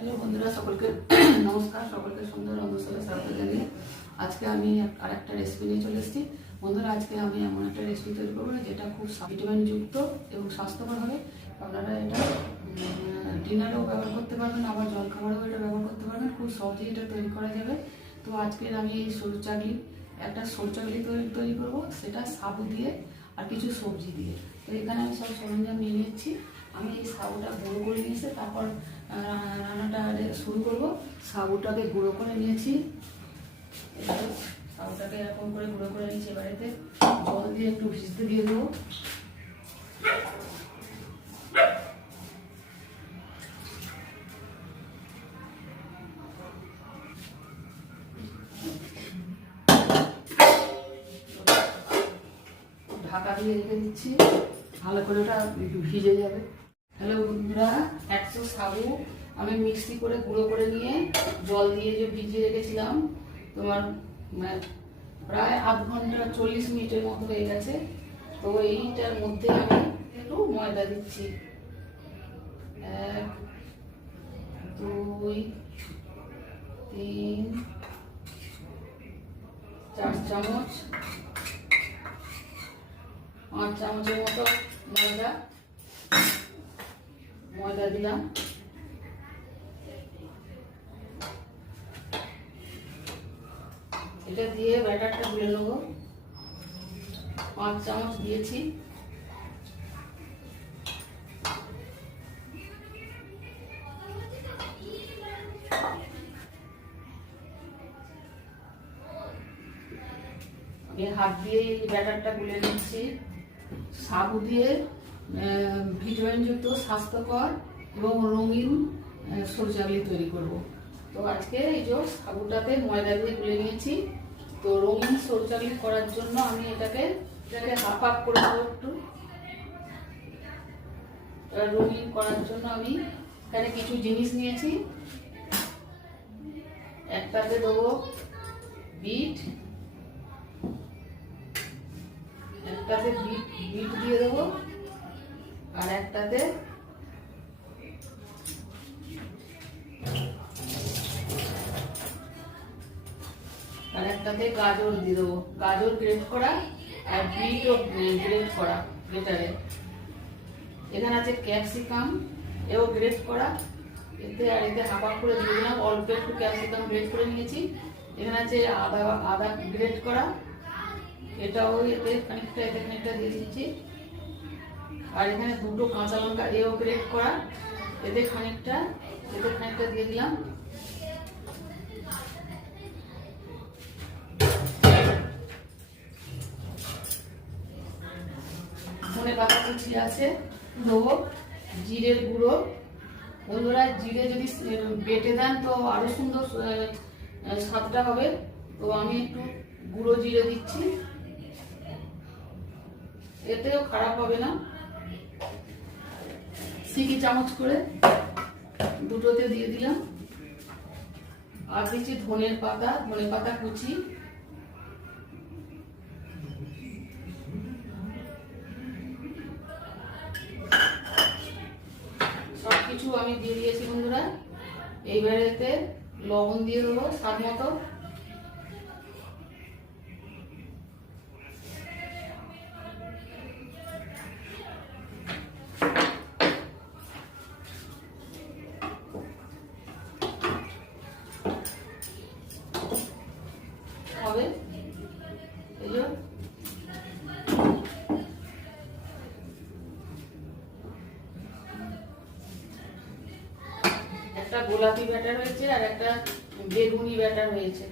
Hello বন্ধুরা, সকলকে নমস্কার। সকলকে সুন্দর রন্ধনশালা স্বাগত জানিয়ে আজকে আমি আরেকটা রেসিপি নিয়ে চলে এসেছি। বন্ধুরা, আজকে আমি এমন একটা রেসিপি তৈরি করবো যেটা খুব ভিটামিন যুক্ত এবং স্বাস্থ্যকর হবে। আপনারা এটা ডিনারেও ব্যবহার করতে পারবেন, আবার জলখাবারেও এটা ব্যবহার করতে পারবেন। খুব সহজেই এটা তৈরি করা যাবে। তো আজকের আমি এই সরু চাকলি তৈরি করবো, সেটা সাবু দিয়ে আর কিছু সবজি দিয়ে। তো এখানে আমি সব সরঞ্জাম নিয়ে নিচ্ছি। আমি এই সাবুটা গুঁড়ো করে নিয়েছি, তারপর রান্নাটা শুরু করব। সাবুটাকে গুঁড়ো করে নিয়েছি, সাবুটাকে এরকম করে গুঁড়ো করে নিয়েছি। বাড়িতে জল দিয়ে একটু ভিজতে দিয়ে দেবো। ঢাকা দিয়ে রেখে দিচ্ছি, ভালো করে ওটা একটু ভিজে যাবে। হ্যালো বন্ধুরা, 100 সাবু আমি মিক্সি করে গুঁড়ো করে নিয়ে জল দিয়ে যে ভিজিয়ে রেখেছিলাম, তোমার প্রায় আধ ঘন্টা 40 মিনিটের মতো হয়ে গেছে। তো এইটার মধ্যে আমি একটু ময়দা দিচ্ছি। 1 2 3 4 চামচ, 5 চামচের মতো ময়দা দিলাম। এটা দিয়ে ব্যাটারটা গুলে নেবো। 5 চামচ দিয়েছি। হাত দিয়ে ব্যাটারটা গুলে নিচ্ছি। সাবু দিয়ে ভিটামিনযুক্ত, স্বাস্থ্যকর এবং রঙিন সরু চাকলি তৈরি করব। তো আজকে এই যে সাবুটাতে ময়দা দিয়ে গুলে নিয়েছি। তো রঙিন সরু চাকলি করার জন্য আমি এটাকে হাফ হাফ করে দেবো। একটু রঙিন করার জন্য আমি এখানে কিছু জিনিস নিয়েছি। একটাতে দেবো বিট, একটাতে বিট দিয়ে দেবো, আর একটাতে গাজর দিয়ে দেবো। গাজর গ্রেট করা আর বিটও গ্রেট করা গ্রেটারে। এখানে আছে ক্যাপসিকাম, এও গ্রেট করা। এতে হাফ হাফ করে দিয়ে দিলাম। অল্প একটু ক্যাপসিকাম গ্রেট করে নিয়েছি। এখানে আছে আদা গ্রেট করা, এটাও এতে খানিকটা দিয়ে দিচ্ছি। আর এখানে 2টো কাঁচা লঙ্কা, এও গ্রেট করা, এতে খানিকটা দিয়ে দিলাম। ধনে পাতা কুচি আছে, দেবো জিরের গুঁড়ো। বন্ধুরা, জিরে যদি বেটে দেন তো আরো সুন্দর স্বাদটা হবে। তো আমি একটু গুঁড়ো জিরে দিচ্ছি, এতেও খারাপ হবে না। সিকি চামচ করে দুটোতে দিয়ে দিলাম। আর দিচ্ছি ধনে পাতা কুচি। সবকিছু আমি দিয়ে দিয়েছি বন্ধুরা। এইবারে এতে লবণ দিয়ে দেবো স্বাদ মতো। হবে এই যে একটা গোলাপি ব্যাটার হয়েছে আর একটা বেগুনি ব্যাটার হয়েছে।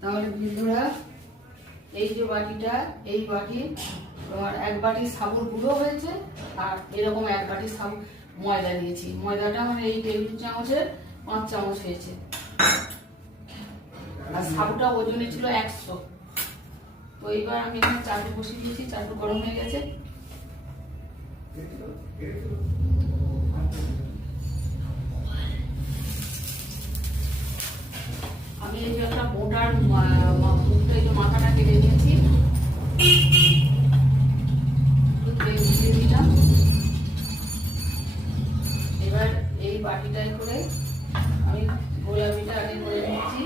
তাহলে বন্ধুরা, এই যে বাটিটা, এই বাটি তোমার 1 বাটি সাবুর গুঁড়ো হয়েছে, আর এরকম 1 বাটি সাবু ময়দা দিয়েছি। ময়দাটা মানে এই টেবিল চামচের 5 চামচ হয়েছে। আর সাবুটা ওজনে ছিল 100। তো এইবার আমি এখানে চাটু বসিয়ে দিয়েছি। চাটু গরম হয়ে গেছে। আমি এই যে একটা মোটার মাথাটা কেটে নিয়েছি, তেল দিয়ে দিলাম। বাটিটাই করে আমি গোলাপিটা আগে করে নিচ্ছি।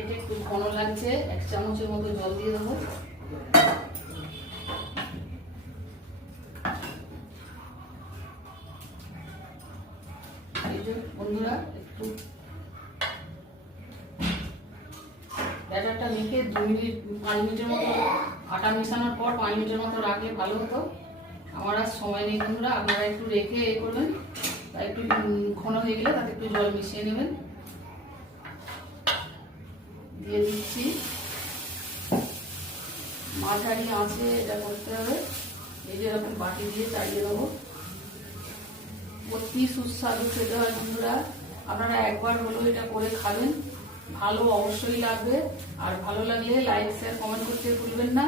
এটা একটু ঘন লাগছে, 1 চামচের মতো জল দিয়ে দেবো। এই যে বন্ধুরা, একটু ব্যাটারটা মেখে 2 মিনিট 5 মিনিটের মতো, আটা মেশানোর পর 5 মিনিটের মতো রাখলে ভালো হতো। আমার আর সময় নেই বন্ধুরা, আপনারা একটু রেখে করবেন। একটু ঘন হয়ে গেলে তাতে একটু জল মিশিয়ে নেবেন। দিয়ে দিচ্ছি, মাঝারি আঁচে এটা করতে হবে। এই যে এরকম বাটি দিয়ে চালিয়ে দেবো। অতি সুস্বাদু খেতে হয় বন্ধুরা, আপনারা একবার হলেও এটা করে খাবেন, ভালো অবশ্যই লাগবে। আর ভালো লাগলে লাইক শেয়ার কমেন্ট করতে ভুলবেন না।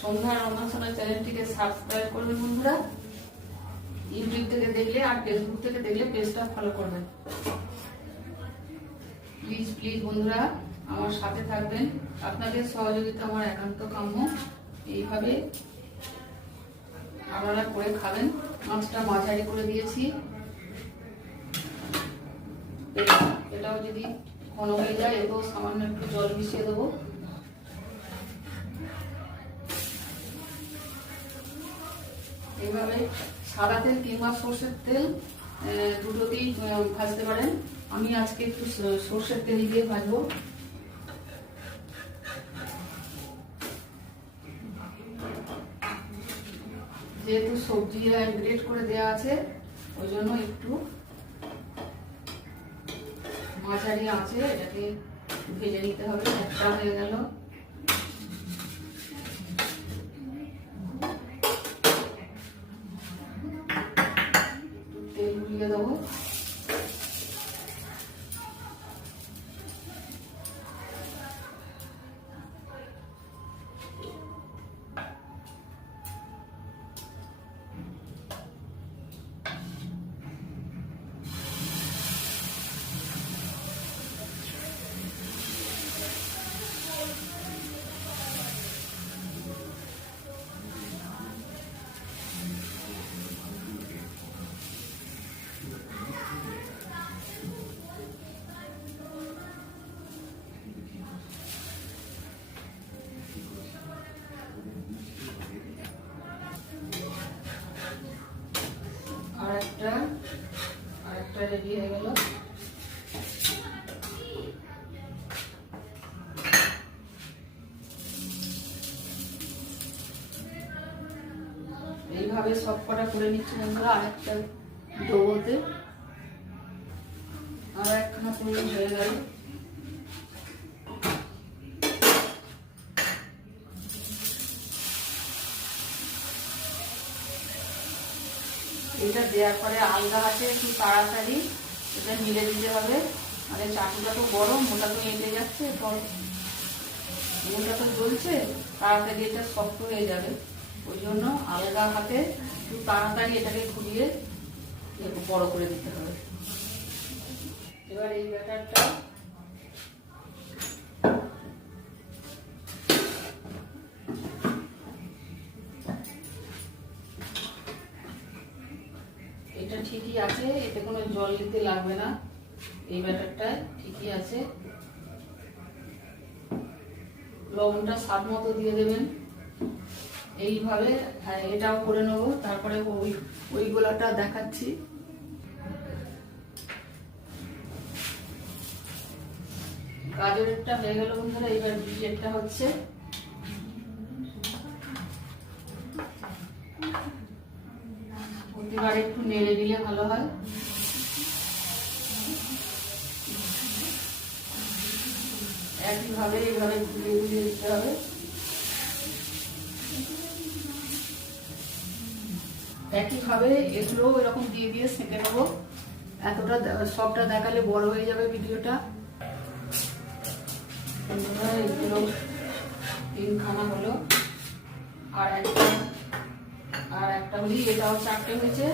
সন্ধ্যা রন্ধনশালা চ্যানেলটিকে সাবস্ক্রাইব করবেন বন্ধুরা। ইউটিউব থেকে দেখলে আর ফেসবুক থেকে দেখলে পেজটা ফলো করবেন। প্লিজ প্লিজ বন্ধুরা আমার সাথে থাকবেন, আপনাদের সহযোগিতা আমার একান্ত কাম্য। এইভাবে আপনারা করে খাবেন। মাছটা মাঝারি করে দিয়েছি। এটাও যদি ঘন হয়ে যায় এতেও সামান্য একটু জল মিশিয়ে দেবো। এইভাবে সাদা তেল কিংবা সর্ষের তেল দুটোতেই ভাজতে পারেন। আমি আজকে একটু সর্ষের তেল দিয়ে ভাজবো। যেহেতু সবজি গ্রেট করে দেওয়া আছে ওই জন্য একটু মাঝারি আঁচে এটাকে ভেজে নিতে হবে। একটা হয়ে গেল। তেল গুলিয়ে দেবো। আরেকটা রেডি হয়ে গেল। এইভাবে সব কটা করে নিচ্ছি বন্ধুরা। আরেকটা ডোবোতে আর একখানা তৈরি হয়ে গেল। এটা দেওয়ার পরে আলগা হাতে একটু তাড়াতাড়ি এটা মিলে দিতে হবে। মানে চাটুটা তো গরম, মোটা তো এঁটে যাচ্ছে, মোটা তো জ্বলছে, তাড়াতাড়ি এটা শক্ত হয়ে যাবে। ওই জন্য আলগা হাতে একটু তাড়াতাড়ি এটাকে ঘুরিয়ে একটু বড় করে দিতে হবে। এবার এই ব্যাটারটা এটা ঠিকই আছে, এতে কোনো জল দিতে লাগবে না। এই ব্যাটারটা ঠিকই আছে। লবণটা স্বাদ মতো দিয়ে দেবেন। এইভাবে এটাও করে নেব। তারপরে ওই গোলাটা দেখাচ্ছি। গাজরেরটা হয়ে গেল বন্ধুরা। এবার বিটেরটা হচ্ছে। প্রতিবার একটু নেড়ে দিলে ভালো হয়। একইভাবে এইভাবে ঘুরিয়ে ঘুরিয়ে দিতে হবে। একইভাবে এগুলো এরকম দিয়ে দিয়ে সেঁকে নেবো। এতটা সবটা দেখালে বড় হয়ে যাবে ভিডিওটা। এগুলো 3খানা হলো। আর একটা হলি, এটাও 4টে হয়েছে।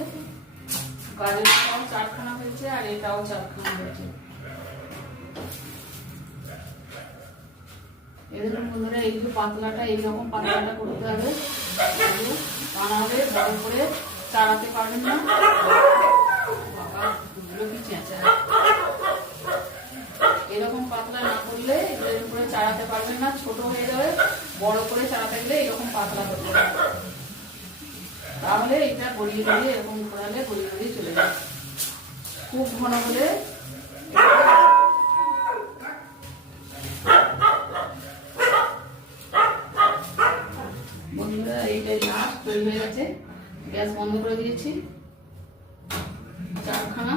গাজরটাও 4খানা হয়েছে, আর এটাও 4খানা হয়েছে। এরকম বন্ধুরা এই যে পাতলাটা এইরকম পাতলাটা করতে হবে, তা না হলে বড় করে চাড়াতে পারবেন না। বাবা দুধগুলো কি চেঁচা, এরকম পাতলা না করলে এরকম করে চাড়াতে পারবেন না, ছোট হয়ে যাবে। বড় করে চাড়াতে গেলে এরকম পাতলা করতে হবে, তাহলে এটা গড়িয়ে গড়িয়ে এরকম ঘোরালে গড়িয়ে গড়িয়ে চলে যাবে। খুব ঘন হলে বন্ধুরা এইটাই লাস্ট তৈরি হয়ে গেছে। গ্যাস বন্ধ করে দিয়েছি। 4খানা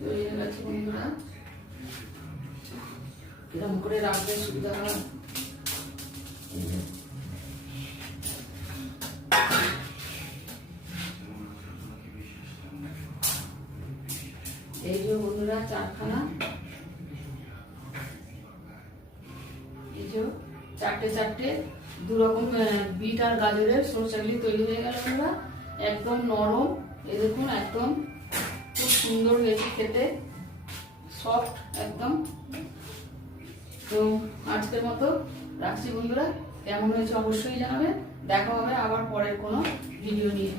তৈরি হয়ে গেছে বন্ধুরা। এরকম করে রাখলে সুবিধা হয়। এই যে বন্ধুরা 4খানা, এই যে 4টে দু রকম বিট আর গাজরের সরষাগুলি তৈরি হয়ে গেল বন্ধুরা। একদম নরম, এই দেখুন একদম খুব সুন্দর হয়েছে খেতে, সফট একদম। তো আজকের মতো রাখছি বন্ধুরা, কেমন হয়েছে অবশ্যই জানাবেন। দেখা হবে আবার পরের কোনো ভিডিও নিয়ে।